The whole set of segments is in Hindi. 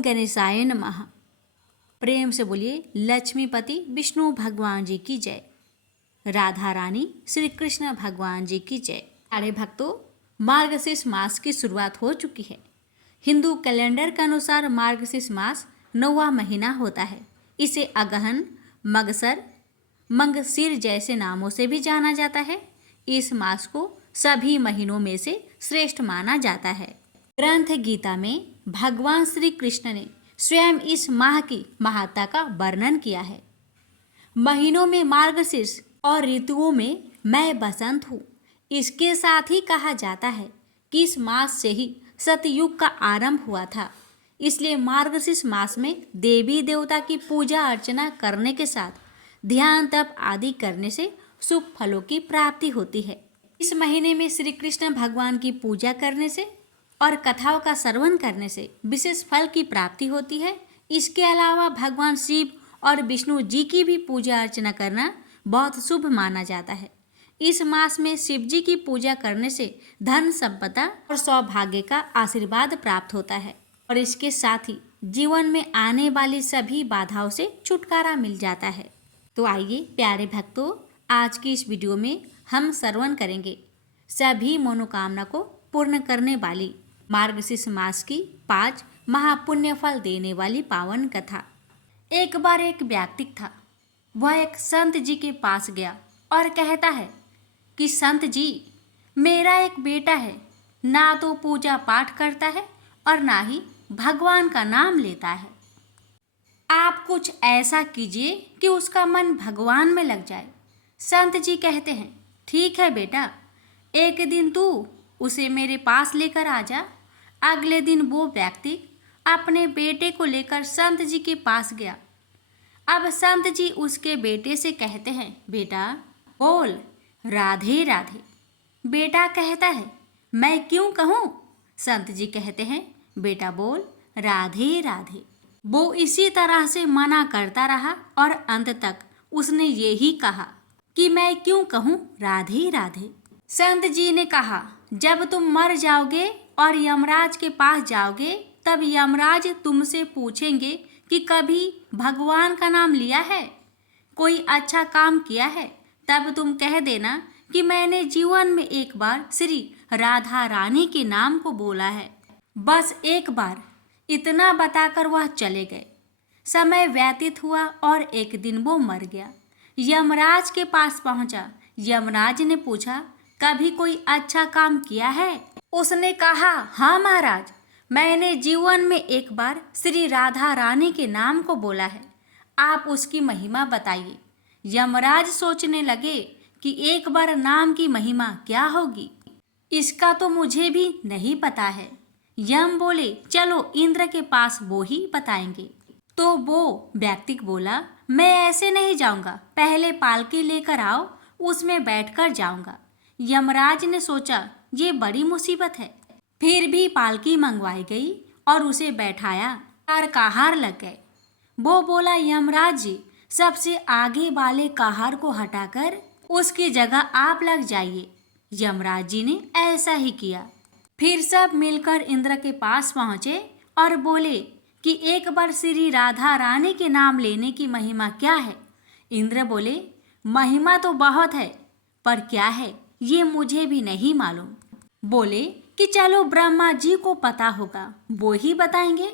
ओम गणेशाय नमः। प्रेम से बोलिए लक्ष्मीपति विष्णु भगवान जी की जय, राधा रानी श्री कृष्ण भगवान जी की जय। प्यारे भक्तों, मार्गशीर्ष मास की शुरुआत हो चुकी है। हिंदू कैलेंडर के अनुसार मार्गशीर्ष मास 9वां महीना होता है। इसे अगहन, मगसर, मंगशीर जैसे नामों से भी जाना जाता है। इस मास को सभी महीनों में से श्रेष्ठ माना जाता है। ग्रंथ गीता में भगवान श्री कृष्ण ने स्वयं इस माह की महत्ता का वर्णन किया है। महीनों में मार्गशीर्ष और ऋतुओं में मैं बसंत हूँ। इसके साथ ही कहा जाता है कि इस मास से ही सतयुग का आरंभ हुआ था। इसलिए मार्गशीर्ष मास में देवी देवता की पूजा अर्चना करने के साथ ध्यान तप आदि करने से शुभ फलों की प्राप्ति होती है। इस महीने में श्री कृष्ण भगवान की पूजा करने से और कथाओं का श्रवण करने से विशेष फल की प्राप्ति होती है। इसके अलावा भगवान शिव और विष्णु जी की भी पूजा अर्चना करना बहुत शुभ माना जाता है। इस मास में शिव जी की पूजा करने से धन संपदा और सौभाग्य का आशीर्वाद प्राप्त होता है और इसके साथ ही जीवन में आने वाली सभी बाधाओं से छुटकारा मिल जाता है। तो आइए प्यारे भक्तों, आज की इस वीडियो में हम श्रवण करेंगे सभी मनोकामना को पूर्ण करने वाली मार्गशीर्ष मास की 5 महापुण्य फल देने वाली पावन कथा। एक बार एक व्यक्ति था। वह एक संत जी के पास गया और कहता है कि संत जी, मेरा एक बेटा है, ना तो पूजा पाठ करता है और ना ही भगवान का नाम लेता है। आप कुछ ऐसा कीजिए कि उसका मन भगवान में लग जाए। संत जी कहते हैं, ठीक है बेटा, एक दिन तू उसे मेरे पास लेकर आ जा। अगले दिन वो व्यक्ति अपने बेटे को लेकर संत जी के पास गया। अब संत जी उसके बेटे से कहते हैं, बेटा बोल राधे राधे। बेटा कहता है, मैं क्यों कहूँ? संत जी कहते हैं, बेटा बोल राधे राधे। वो इसी तरह से मना करता रहा और अंत तक उसने यही कहा कि मैं क्यों कहूँ राधे राधे। संत जी ने कहा, जब तुम मर जाओगे और यमराज के पास जाओगे तब यमराज तुमसे पूछेंगे कि कभी भगवान का नाम लिया है, कोई अच्छा काम किया है, तब तुम कह देना कि मैंने जीवन में एक बार श्री राधा रानी के नाम को बोला है, बस एक बार। इतना बताकर वह चले गए। समय व्यतीत हुआ और एक दिन वो मर गया। यमराज के पास पहुंचा। यमराज ने पूछा, कभी कोई अच्छा काम किया है? उसने कहा, हाँ महाराज, मैंने जीवन में एक बार श्री राधा रानी के नाम को बोला है, आप उसकी महिमा बताइए। यमराज सोचने लगे कि एक बार नाम की महिमा क्या होगी, इसका तो मुझे भी नहीं पता है। यम बोले, चलो इंद्र के पास वो ही बताएंगे। तो वो व्यक्ति बोला, मैं ऐसे नहीं जाऊंगा, पहले पालकी लेकर आओ, उसमें बैठकर जाऊंगा। यमराज ने सोचा ये बड़ी मुसीबत है। फिर भी पालकी मंगवाई गई और उसे बैठाया। कहार लग गए। वो बोला, यमराज जी, सबसे आगे वाले कहार को हटाकर उसकी जगह आप लग जाइए। यमराज जी ने ऐसा ही किया। फिर सब मिलकर इंद्र के पास पहुंचे और बोले कि एक बार श्री राधा रानी के नाम लेने की महिमा क्या है? इंद्र बोले, महिमा तो बहुत है, पर क्या है ये मुझे भी नहीं मालूम। बोले कि चलो ब्रह्मा जी को पता होगा, वो ही बताएंगे।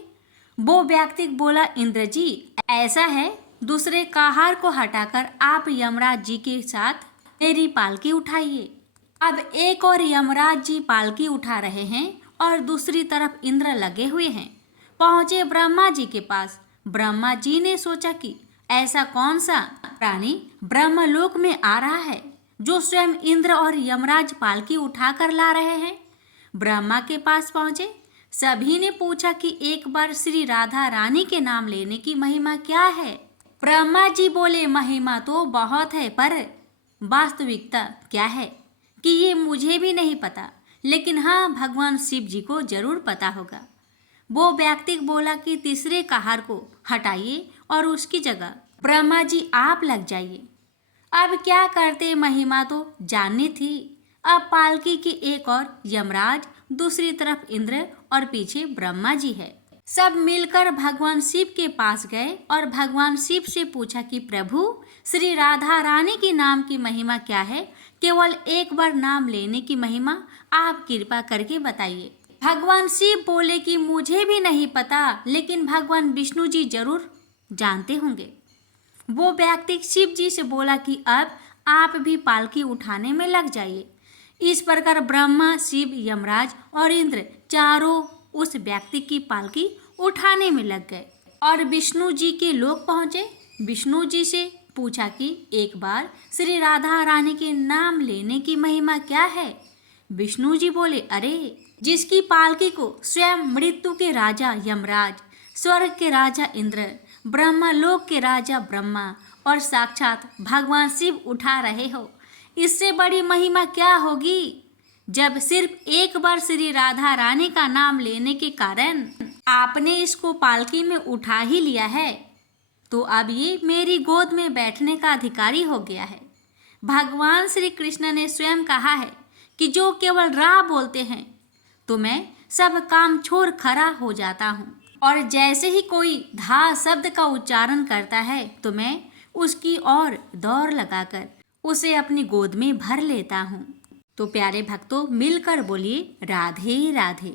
वो व्यक्ति बोला, इंद्र जी, ऐसा है, दूसरे कहार को हटाकर आप यमराज जी के साथ मेरी पालकी उठाइए। अब एक और यमराज जी पालकी उठा रहे हैं और दूसरी तरफ इंद्र लगे हुए हैं। पहुंचे ब्रह्मा जी के पास। ब्रह्मा जी ने सोचा कि ऐसा कौन सा प्राणी ब्रह्मलोक में आ रहा है जो स्वयं इंद्र और यमराज पालकी उठाकर ला रहे हैं। ब्रह्मा के पास पहुंचे। सभी ने पूछा कि एक बार श्री राधा रानी के नाम लेने की महिमा क्या है? ब्रह्मा जी बोले, महिमा तो बहुत है, पर वास्तविकता क्या है कि ये मुझे भी नहीं पता, लेकिन हाँ, भगवान शिव जी को जरूर पता होगा। वो व्यक्ति बोला कि तीसरे कहार को हटाइए और उसकी जगह ब्रह्मा जी आप लग जाइए। अब क्या करते, महिमा तो जाननी थी। अब पालकी की एक और यमराज, दूसरी तरफ इंद्र और पीछे ब्रह्मा जी है। सब मिलकर भगवान शिव के पास गए और भगवान शिव से पूछा कि प्रभु, श्री राधा रानी की नाम की महिमा क्या है? केवल एक बार नाम लेने की महिमा आप कृपा करके बताइए। भगवान शिव बोले कि मुझे भी नहीं पता, लेकिन भगवान विष्णु जी जरूर जानते होंगे। वो व्यक्ति शिव जी से बोला कि अब आप भी पालकी उठाने में लग जाइए। इस प्रकार ब्रह्मा, शिव, यमराज और इंद्र चारों उस व्यक्ति की पालकी उठाने में लग गए और विष्णु जी के लोग पहुंचे। विष्णु जी से पूछा कि एक बार श्री राधा रानी के नाम लेने की महिमा क्या है? विष्णु जी बोले, अरे, जिसकी पालकी को स्वयं मृत्यु के राजा यमराज, स्वर्ग के राजा इंद्र, ब्रह्मलोक के राजा ब्रह्मा और साक्षात भगवान शिव उठा रहे हो, इससे बड़ी महिमा क्या होगी? जब सिर्फ एक बार श्री राधा रानी का नाम लेने के कारण आपने इसको पालकी में उठा ही लिया है, तो अब ये मेरी गोद में बैठने का अधिकारी हो गया है। भगवान श्री कृष्ण ने स्वयं कहा है कि जो केवल रा बोलते हैं तो मैं सब काम छोड़ खड़ा हो जाता हूँ, और जैसे ही कोई धा शब्द का उच्चारण करता है तो मैं उसकी ओर दौड़ लगाकर उसे अपनी गोद में भर लेता हूँ। तो प्यारे भक्तों, मिलकर बोलिए राधे राधे।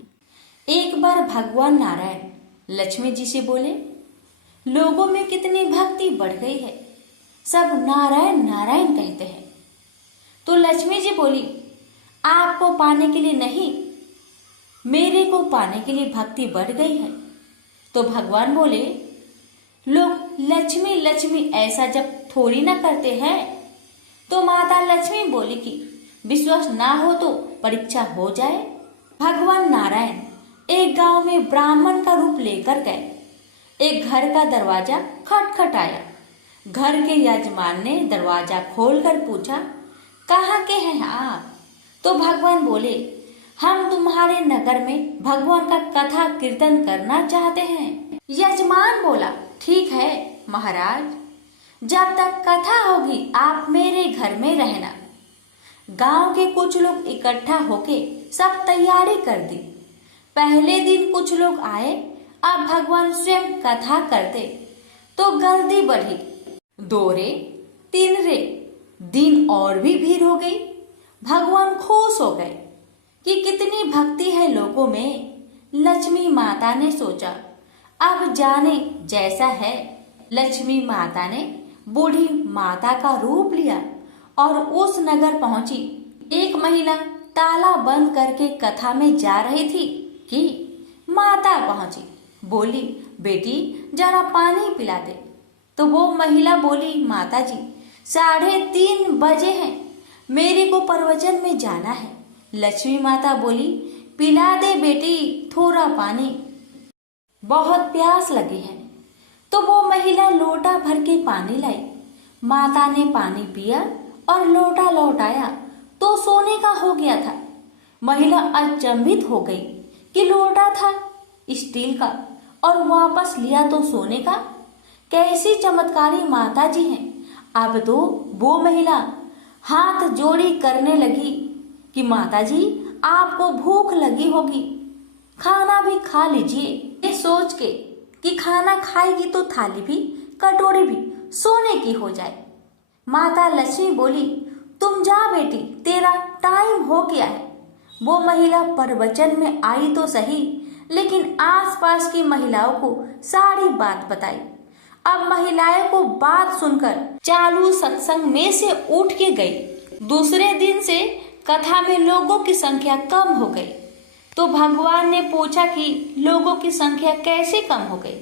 एक बार भगवान नारायण लक्ष्मी जी से बोले, लोगों में कितनी भक्ति बढ़ गई है, सब नारायण नारायण कहते हैं। तो लक्ष्मी जी बोली, आपको पाने के लिए नहीं, मेरे को पाने के लिए भक्ति बढ़ गई है। तो भगवान बोले, लोग लक्ष्मी लक्ष्मी ऐसा जब थोड़ी ना करते हैं। तो माता लक्ष्मी बोली कि विश्वास ना हो तो परीक्षा हो जाए। भगवान नारायण एक गांव में ब्राह्मण का रूप लेकर गए। एक घर का दरवाजा खटखटाया। घर के यजमान ने दरवाजा खोलकर पूछा, कहाँ के हैं आप? तो भगवान बोले, हम तुम्हारे नगर में भगवान का कथा कीर्तन करना चाहते हैं। यजमान बोला, ठीक है महाराज, जब तक कथा होगी आप मेरे घर में रहना। गांव के कुछ लोग इकट्ठा होके सब तैयारी कर दी। पहले दिन कुछ लोग आए, अब भगवान स्वयं कथा करते तो गर्दी बढ़ी। 2 रे 3 रे दिन और भी भीड़ हो गई। भगवान खुश हो गए कि कितनी भक्ति है लोगों में। लक्ष्मी माता ने सोचा, अब जाने जैसा है। लक्ष्मी माता ने बूढ़ी माता का रूप लिया और उस नगर पहुंची। एक महिला ताला बंद करके कथा में जा रही थी कि माता पहुंची। बोली, बेटी जरा पानी पिला दे। तो वो महिला बोली, माता जी 3:30 बजे हैं, मेरे को प्रवचन में जाना है। लक्ष्मी माता बोली, पिला दे बेटी थोड़ा पानी, बहुत प्यास लगी है। तो वो महिला लोटा भर के पानी लाई। माता ने पानी पिया और लोटा लौटाया तो सोने का हो गया था। महिला अचंभित हो गई कि लोटा था स्टील का और वापस लिया तो सोने का। कैसी चमत्कारी माता जी हैं। अब तो वो महिला हाथ जोड़ी करने लगी कि माता जी आपको भूख लगी होगी, खाना भी खा लीजिए। ये सोच के कि खाना खाएगी तो थाली भी कटोरी भी सोने की हो जाए। माता लक्ष्मी बोली, तुम जा बेटी, तेरा टाइम हो गया है। वो महिला प्रवचन में आई तो सही, लेकिन आसपास की महिलाओं को सारी बात बताई। अब महिलाएं को बात सुनकर चालू सत्संग में से उठ के गई। दूसरे दिन से कथा में लोगों की संख्या कम हो गई। तो भगवान ने पूछा कि लोगों की संख्या कैसे कम हो गई।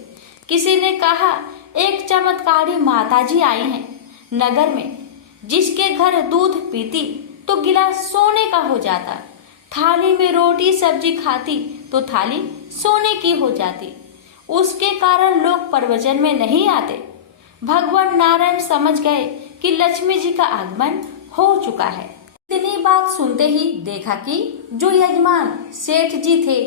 किसी ने कहा, एक चमत्कारी माताजी आई हैं नगर में, जिसके घर दूध पीती तो गिलास सोने का हो जाता, थाली में रोटी सब्जी खाती तो थाली सोने की हो जाती। उसके कारण लोग प्रवचन में नहीं आते। भगवान नारायण समझ गए कि लक्ष्मी जी का आगमन हो चुका है। इतनी बात सुनते ही देखा कि जो यजमान सेठ जी थे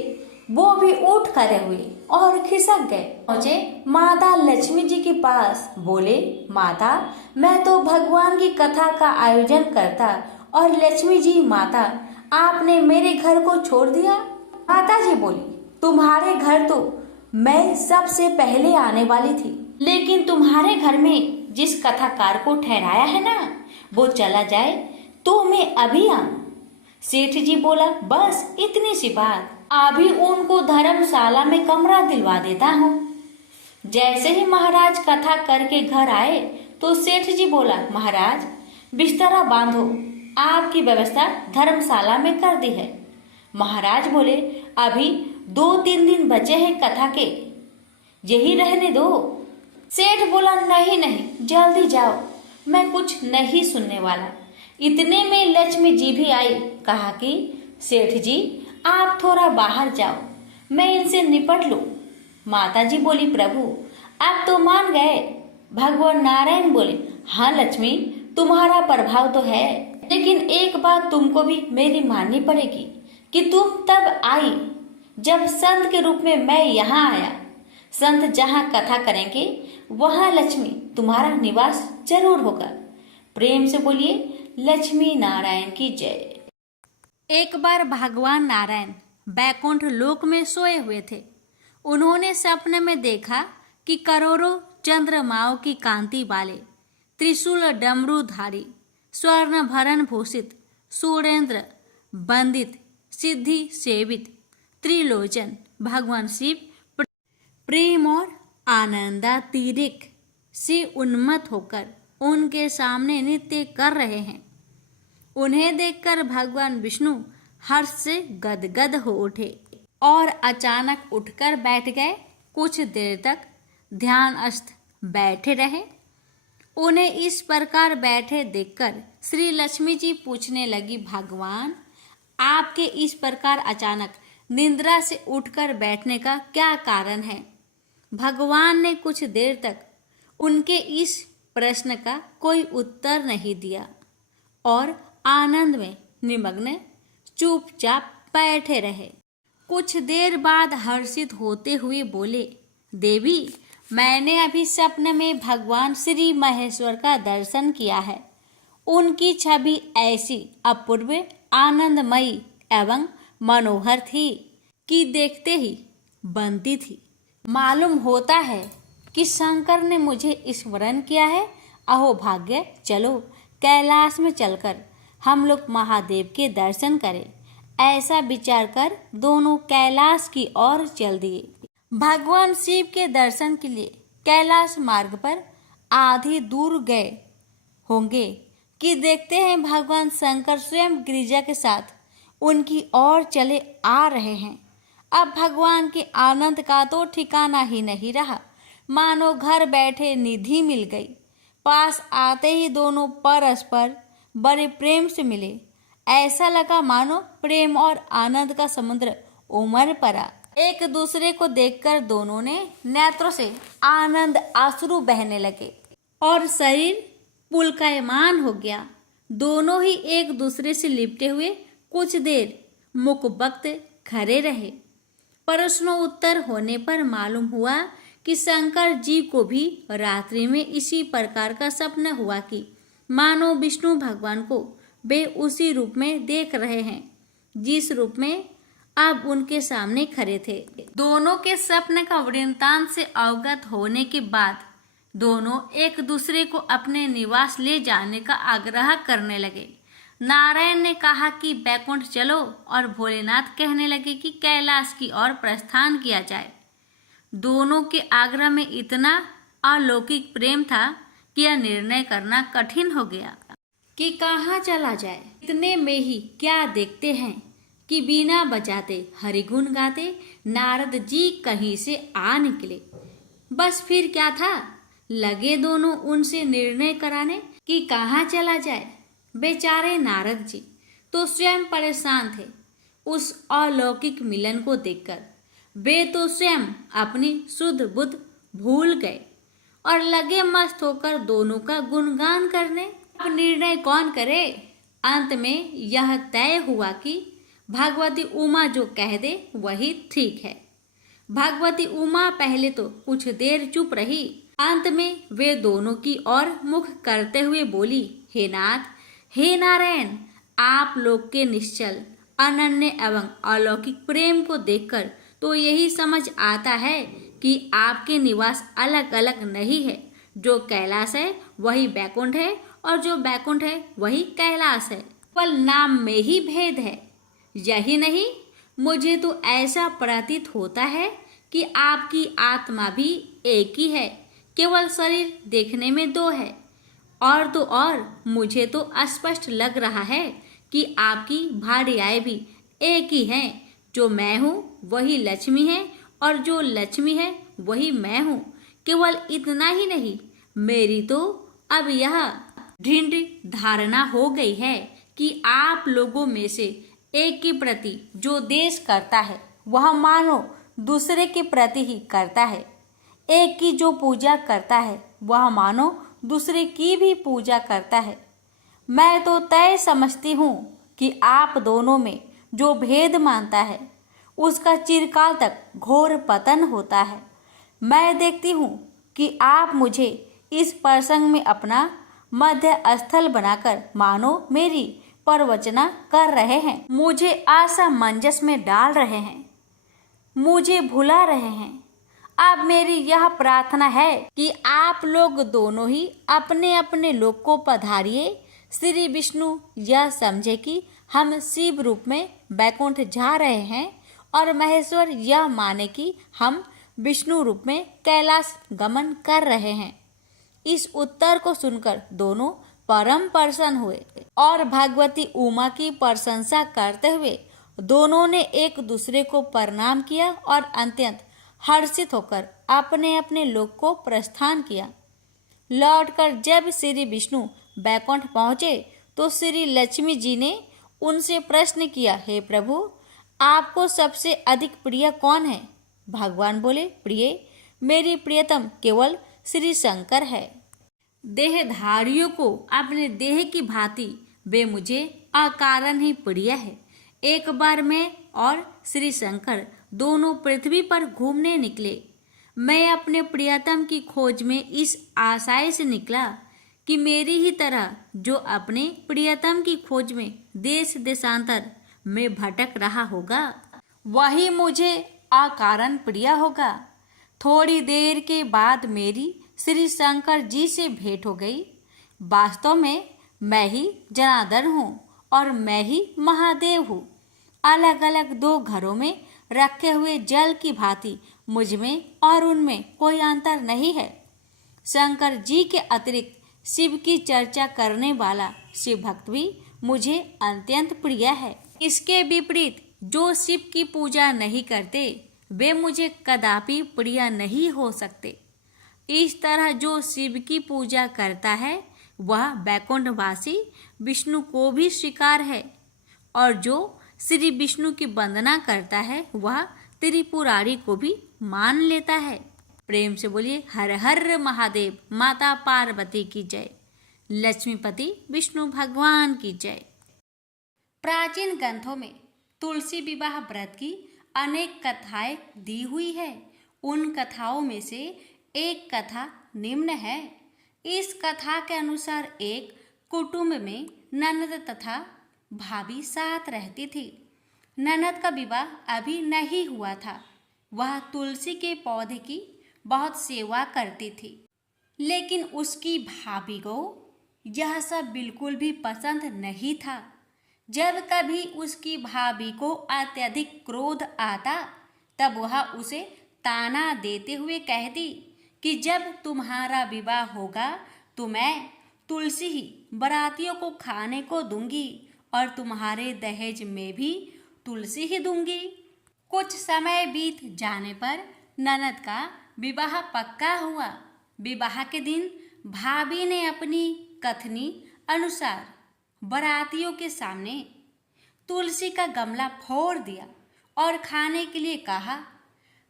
वो भी उठ खड़े हुए और खिसक गए। पहुंचे माता लक्ष्मी जी के पास। बोले, माता मैं तो भगवान की कथा का आयोजन करता और लक्ष्मी जी माता आपने मेरे घर को छोड़ दिया। माता जी बोली, तुम्हारे घर तो मैं सबसे पहले आने वाली थी, लेकिन तुम्हारे घर में जिस कथाकार को ठहराया है ना, वो चला जाए तो मैं अभी आऊं। सेठ जी बोला, बस इतनी सी बात, अभी उनको धर्मशाला में कमरा दिलवा देता हूँ। जैसे ही महाराज कथा करके घर आए तो सेठ जी बोला, महाराज बिस्तरा बांधो, आपकी व्यवस्था धर्मशाला में कर दी है। महाराज बोले, अभी 2-3 दिन बचे हैं कथा के, यही रहने दो। सेठ बोला, नहीं नहीं, जल्दी जाओ, मैं कुछ नहीं सुनने वाला। इतने में लक्ष्मी जी भी आई, कहा कि सेठ जी आप थोड़ा बाहर जाओ, मैं इनसे निपट लूं। माता जी बोली, प्रभु आप तो मान गए। भगवान नारायण बोले, हाँ लक्ष्मी, तुम्हारा प्रभाव तो है, लेकिन एक बात तुमको भी मेरी माननी पड़ेगी कि तुम तब आई जब संत के रूप में मैं यहाँ आया। संत जहाँ कथा करेंगे वहाँ लक्ष्मी तुम्हारा निवास जरूर होगा। प्रेम से बोलिए, लक्ष्मी नारायण की जय। एक बार भगवान नारायण बैकुंठ लोक में सोए हुए थे। उन्होंने सपने में देखा कि करोड़ों चंद्रमाओं की कांति वाले, त्रिशूल डमरूधारी, स्वर्ण भरण भूषित, सुरेंद्र बंदित, सिद्धि सेवित, त्रिलोचन भगवान शिव प्रेम और आनंदातिरिक्त से उन्मत्त होकर उनके सामने नृत्य कर रहे हैं। उन्हें देखकर भगवान विष्णु हर्ष से गदगद हो उठे और अचानक उठकर बैठ गए। कुछ देर तक ध्यानस्थ बैठे रहे। उन्हें इस प्रकार बैठे देखकर श्री लक्ष्मी जी पूछने लगी, भगवान आपके इस प्रकार अचानक निद्रा से उठकर बैठने का क्या कारण है? भगवान ने कुछ देर तक उनके इस प्रश्न का कोई उत्तर नहीं दिया और आनंद में निमग्न चुपचाप बैठे रहे। कुछ देर बाद हर्षित होते हुए बोले, देवी मैंने अभी स्वप्न में भगवान श्री महेश्वर का दर्शन किया है। उनकी छवि ऐसी अपूर्व, आनंदमयी एवं मनोहर थी कि देखते ही बनती थी। मालूम होता है कि शंकर ने मुझे स्मरण किया है। अहो भाग्य, चलो कैलाश में चलकर हम लोग महादेव के दर्शन करें। ऐसा विचार कर दोनों कैलाश की ओर चल दिए। भगवान शिव के दर्शन के लिए कैलाश मार्ग पर आधी दूर गए होंगे कि देखते हैं भगवान शंकर स्वयं गिरिजा के साथ उनकी ओर चले आ रहे हैं। अब भगवान के आनंद का तो ठिकाना ही नहीं रहा, मानो घर बैठे निधि मिल गई। पास आते ही दोनों परस्पर बड़े प्रेम से मिले। ऐसा लगा मानो प्रेम और आनंद का समुद्र उमड़ पड़ा। एक दूसरे को देखकर दोनों ने नेत्रों से आनंद आंसू बहने लगे और शरीर पुलकायमान हो गया। दोनों ही एक दूसरे से लिपटे हुए कुछ देर मुखबख्त खड़े रहे। प्रश्नों उत्तर होने पर मालूम हुआ कि शंकर जी को भी रात्रि में इसी प्रकार का सपना हुआ कि मानो विष्णु भगवान को वे उसी रूप में देख रहे हैं जिस रूप में अब उनके सामने खड़े थे। दोनों के स्वप्न का वृत्तांत से अवगत होने के बाद दोनों एक दूसरे को अपने निवास ले जाने का आग्रह करने लगे। नारायण ने कहा कि बैकुंठ चलो और भोलेनाथ कहने लगे कि कैलाश की ओर प्रस्थान किया जाए। दोनों के आग्रह में इतना अलौकिक प्रेम था कि यह निर्णय करना कठिन हो गया कि कहाँ चला जाए। इतने में ही क्या देखते हैं कि बीना बजाते हरिगुण गाते नारद जी कहीं से आ निकले। बस फिर क्या था, लगे दोनों उनसे निर्णय कराने कि कहाँ चला जाए। बेचारे नारद जी तो स्वयं परेशान थे उस अलौकिक मिलन को देखकर। वे तो स्वयं अपनी शुद्ध बुद्ध भूल गए और लगे मस्त होकर दोनों का गुणगान करने। अब निर्णय कौन करे? अंत में यह तय हुआ कि भगवती उमा जो कह दे वही ठीक है। भगवती उमा पहले तो कुछ देर चुप रही। अंत में वे दोनों की ओर मुख करते हुए बोली, हे नाथ, हे नारायण, आप लोग के निश्चल, अनन्य एवं अलौकिक प्रेम को देखकर तो यही समझ आता है कि आपके निवास अलग अलग नहीं है। जो कैलाश है वही बैकुंठ है और जो बैकुंठ है वही कैलाश है। केवल नाम में ही भेद है। यही नहीं, मुझे तो ऐसा प्रतीत होता है कि आपकी आत्मा भी एक ही है, केवल शरीर देखने में दो है। और तो और मुझे तो स्पष्ट लग रहा है कि आपकी भार्याएं भी एक ही हैं। जो मैं हूँ वही लक्ष्मी है और जो लक्ष्मी है वही मैं हूँ। केवल इतना ही नहीं, मेरी तो अब यह दृढ़ धारणा हो गई है कि आप लोगों में से एक के प्रति जो देश करता है वह मानो दूसरे के प्रति ही करता है। एक की जो पूजा करता है वह मानो दूसरे की भी पूजा करता है। मैं तो तय समझती हूँ कि आप दोनों में जो भेद मानता है उसका चिरकाल तक घोर पतन होता है। मैं देखती हूँ कि आप मुझे इस प्रसंग में अपना मध्य स्थल बनाकर मानो मेरी प्रवचना कर रहे हैं, मुझे असमंजस में डाल रहे हैं, मुझे भुला रहे हैं। अब मेरी यह प्रार्थना है कि आप लोग दोनों ही अपने अपने लोक को पधारिए। श्री विष्णु यह समझे कि हम शिव रूप में बैकुंठ जा रहे हैं और महेश्वर यह माने कि हम विष्णु रूप में कैलाश गमन कर रहे हैं। इस उत्तर को सुनकर दोनों परम प्रसन्न हुए और भगवती उमा की प्रशंसा करते हुए दोनों ने एक दूसरे को प्रणाम किया और अत्यंत हर्षित होकर अपने अपने लोक को प्रस्थान किया। लौटकर जब श्री विष्णु बैकुंठ पहुँचे तो श्री लक्ष्मी जी ने उनसे प्रश्न किया, हे प्रभु, आपको सबसे अधिक प्रिय कौन है? भगवान बोले, प्रिय, मेरी प्रियतम केवल श्री शंकर है। देहधारियों को अपने देह की भांति वे मुझे अकारण ही प्रिय है। एक बार मैं और श्री शंकर दोनों पृथ्वी पर घूमने निकले। मैं अपने प्रियतम की खोज में इस आशय से निकला कि मेरी ही तरह जो अपने प्रियतम की खोज में देश देशांतर में भटक रहा होगा वही मुझे अकारण प्रिय होगा। थोड़ी देर के बाद मेरी श्री शंकर जी से भेंट हो गई। वास्तव में मैं ही जनार्दन हूँ और मैं ही महादेव हूँ। अलग अलग दो घरों में रखे हुए जल की भांति मुझ में और उनमें कोई अंतर नहीं है। शंकर जी के अतिरिक्त शिव की चर्चा करने वाला शिव भक्त भी मुझे अत्यंत प्रिय है। इसके विपरीत जो शिव की पूजा नहीं करते वे मुझे कदापि प्रिय नहीं हो सकते। इस तरह जो शिव की पूजा करता है वह बैकुंठवासी विष्णु को भी स्वीकार है और जो श्री विष्णु की वंदना करता है वह त्रिपुरारी को भी मान लेता है। प्रेम से बोलिए हर हर महादेव। माता पार्वती की जय। लक्ष्मीपति विष्णु भगवान की जय। प्राचीन ग्रंथों में तुलसी विवाह व्रत की अनेक कथाएं दी हुई है। उन कथाओं में से एक कथा निम्न है। इस कथा के अनुसार एक कुटुंब में ननद तथा भाभी साथ रहती थी। ननद का विवाह अभी नहीं हुआ था। वह तुलसी के पौधे की बहुत सेवा करती थी, लेकिन उसकी भाभी को यह सब बिल्कुल भी पसंद नहीं था। जब कभी उसकी भाभी को अत्यधिक क्रोध आता तब वह उसे ताना देते हुए कहती कि जब तुम्हारा विवाह होगा तो मैं तुलसी ही बारातियों को खाने को दूंगी और तुम्हारे दहेज में भी तुलसी ही दूंगी। कुछ समय बीत जाने पर ननद का विवाह पक्का हुआ। विवाह के दिन भाभी ने अपनी कथनी अनुसार बारातियों के सामने तुलसी का गमला फोड़ दिया और खाने के लिए कहा।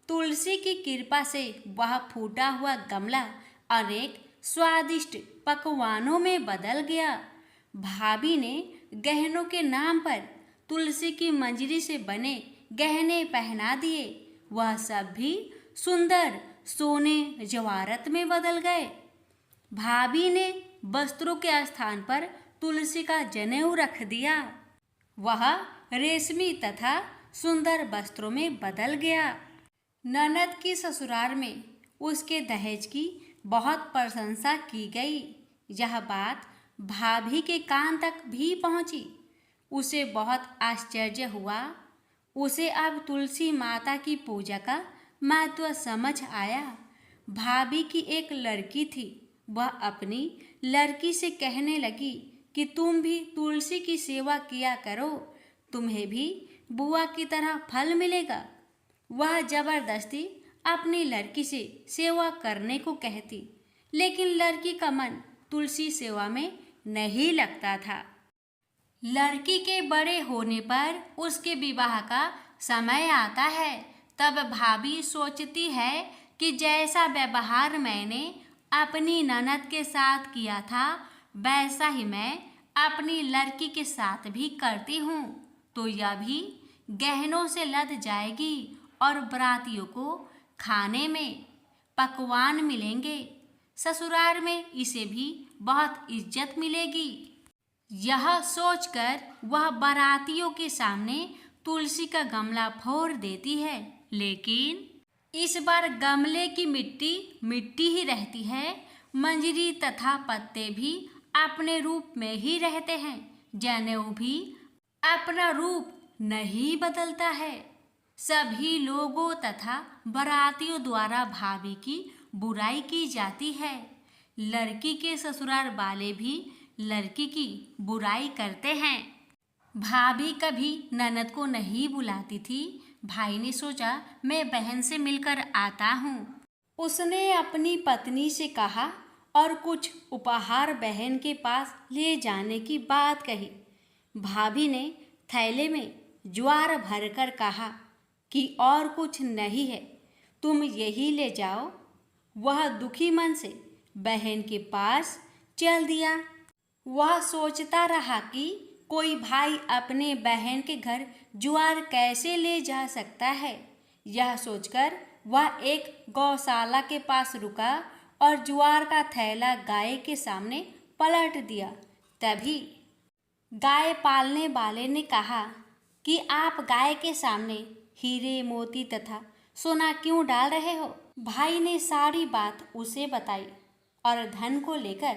तुलसी की कृपा से वह फूटा हुआ गमला अनेक स्वादिष्ट पकवानों में बदल गया। भाभी ने गहनों के नाम पर तुलसी की मंजरी से बने गहने पहना दिए। वह सब भी सुंदर सोने जवारत में बदल गए। भाभी ने वस्त्रों के स्थान पर तुलसी का जनेऊ रख दिया। वह रेशमी तथा सुंदर वस्त्रों में बदल गया। ननद की ससुराल में उसके दहेज की बहुत प्रशंसा की गई। यह बात भाभी के कान तक भी पहुंची। उसे बहुत आश्चर्य हुआ। उसे अब तुलसी माता की पूजा का महत्व समझ आया। भाभी की एक लड़की थी। वह अपनी लड़की से कहने लगी कि तुम भी तुलसी की सेवा किया करो, तुम्हें भी बुआ की तरह फल मिलेगा। वह जबरदस्ती अपनी लड़की से सेवा करने को कहती, लेकिन लड़की का मन तुलसी सेवा में नहीं लगता था। लड़की के बड़े होने पर उसके विवाह का समय आता है। तब भाभी सोचती है कि जैसा व्यवहार मैंने अपनी ननद के साथ किया था, वैसा ही मैं अपनी लड़की के साथ भी करती हूँ, तो यह भी गहनों से लद जाएगी और बरातियों को खाने में पकवान मिलेंगे। ससुराल में इसे भी बहुत इज्जत मिलेगी। यह सोचकर वह बारातियों के सामने तुलसी का गमला फोड़ देती है, लेकिन इस बार गमले की मिट्टी मिट्टी ही रहती है। मंजरी तथा पत्ते भी अपने रूप में ही रहते हैं। जनेऊ भी अपना रूप नहीं बदलता है। सभी लोगों तथा बारातियों द्वारा भाभी की बुराई की जाती है। लड़की के ससुराल वाले भी लड़की की बुराई करते हैं। भाभी कभी ननद को नहीं बुलाती थी। भाई ने सोचा मैं बहन से मिलकर आता हूँ। उसने अपनी पत्नी से कहा और कुछ उपहार बहन के पास ले जाने की बात कही। भाभी ने थैले में ज्वार भरकर कहा कि और कुछ नहीं है, तुम यही ले जाओ। वह दुखी मन से बहन के पास चल दिया। वह सोचता रहा कि कोई भाई अपने बहन के घर ज्वार कैसे ले जा सकता है। यह सोचकर वह एक गौशाला के पास रुका और ज्वार का थैला गाय के सामने पलट दिया। तभी गाय पालने वाले ने कहा कि आप गाय के सामने हीरे मोती तथा सोना क्यों डाल रहे हो। भाई ने सारी बात उसे बताई और धन को लेकर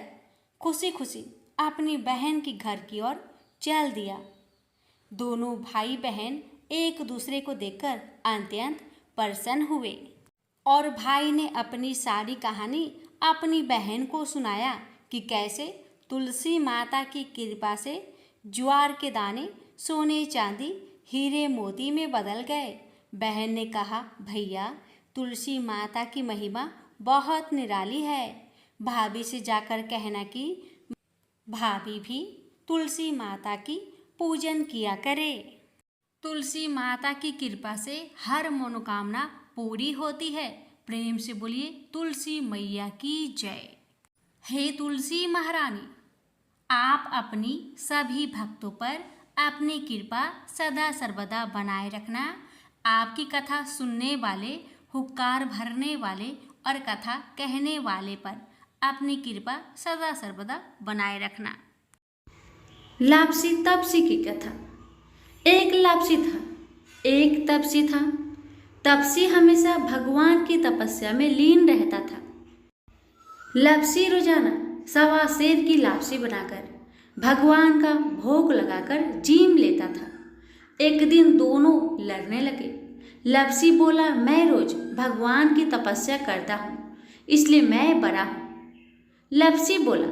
खुशी खुशी अपनी बहन की घर की ओर चल दिया। दोनों भाई बहन एक दूसरे को देखकर अत्यंत प्रसन्न हुए और भाई ने अपनी सारी कहानी अपनी बहन को सुनाया कि कैसे तुलसी माता की कृपा से ज्वार के दाने सोने चांदी हीरे मोती में बदल गए। बहन ने कहा, भैया तुलसी माता की महिमा बहुत निराली है। भाभी से जाकर कहना कि भाभी भी तुलसी माता की पूजन किया करे। तुलसी माता की कृपा से हर मनोकामना पूरी होती है। प्रेम से बोलिए तुलसी मैया की जय। हे तुलसी महारानी, आप अपनी सभी भक्तों पर अपनी कृपा सदा सर्वदा बनाए रखना। आपकी कथा सुनने वाले, हुक्कार भरने वाले और कथा कहने वाले पर अपनी कृपा सदा सर्वदा बनाए रखना। लापसी तपसी की कथा। एक लापसी था, एक तपसी था। तपसी हमेशा भगवान की तपस्या में लीन रहता था। लापसी रोजाना सवा सेर की लापसी बनाकर भगवान का भोग लगाकर जीम लेता था। एक दिन दोनों लड़ने लगे। लापसी बोला, मैं रोज भगवान की तपस्या करता हूँ, इसलिए मैं बड़ा हूँ। लापसी बोला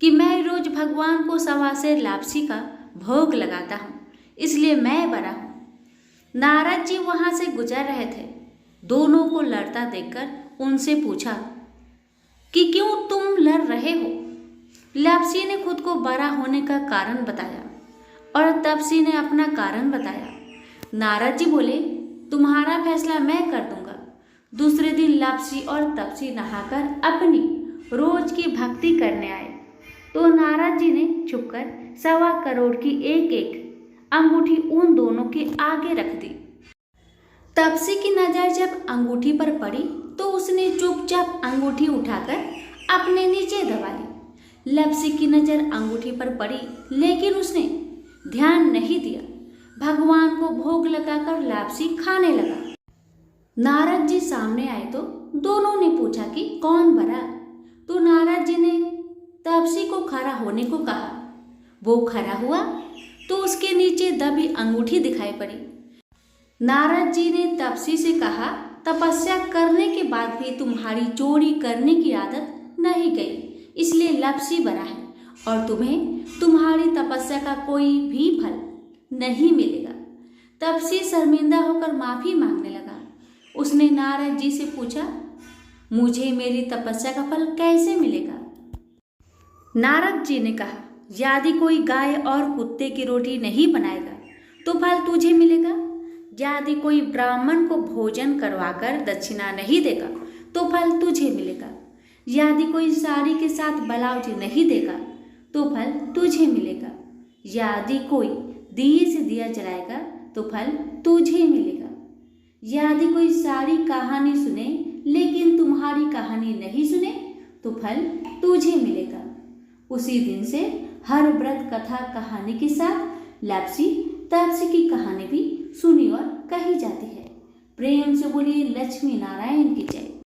कि मैं रोज भगवान को सवा सेर लापसी का भोग लगाता हूँ, इसलिए मैं बड़ा हूँ। नारद जी वहां से गुजर रहे थे। दोनों को लड़ता देखकर उनसे पूछा कि क्यों तुम लड़ रहे हो। लापसी ने खुद को बड़ा होने का कारण बताया और तपसी ने अपना कारण बताया। नारद जी बोले, तुम्हारा फैसला मैं कर दूंगा। दूसरे दिन लापसी और तपसी नहाकर अपनी रोज की भक्ति करने आए तो नारद जी ने छुपकर 1.25 करोड़ की एक एक अंगूठी उन दोनों के आगे रख दी। तपसी की नजर जब अंगूठी पर पड़ी तो उसने चुपचाप अंगूठी उठाकर अपने नीचे दबा ली। लापसी की नजर अंगूठी पर पड़ी, लेकिन उसने ध्यान नहीं दिया। भगवान को भोग लगाकर लापसी खाने लगा। नारद जी सामने आए तो दोनों ने पूछा कि कौन बड़ा। तो नारद जी ने तपसी को खड़ा होने को कहा। वो खड़ा हुआ तो उसके नीचे दबी अंगूठी दिखाई पड़ी। नारद जी ने तपसी से कहा, तपस्या करने के बाद भी तुम्हारी चोरी करने की आदत नहीं गई, इसलिए लपसी बना है और तुम्हें तुम्हारी तपस्या का कोई भी फल नहीं मिलेगा। तपसी शर्मिंदा होकर माफी मांगने लगा। उसने नारद जी से पूछा, मुझे मेरी तपस्या का फल कैसे मिलेगा? नारद जी ने कहा, यदि कोई गाय और कुत्ते की रोटी नहीं बनाएगा तो फल तुझे मिलेगा। यदि कोई ब्राह्मण को भोजन करवाकर दक्षिणा नहीं देगा तो फल तुझे मिलेगा। यदि कोई साड़ी के साथ ब्लाउज नहीं देगा तो फल तुझे मिलेगा। यदि कोई दिए से दिया जलाएगा तो फल तुझे मिलेगा। यदि कोई सारी कहानी सुने लेकिन तुम्हारी कहानी नहीं सुने तो फल तुझे मिलेगा। उसी दिन से हर व्रत कथा कहानी के साथ लपसी तपसी की कहानी भी सुनी और कही जाती है। प्रेम से बोलिए लक्ष्मी नारायण की जय।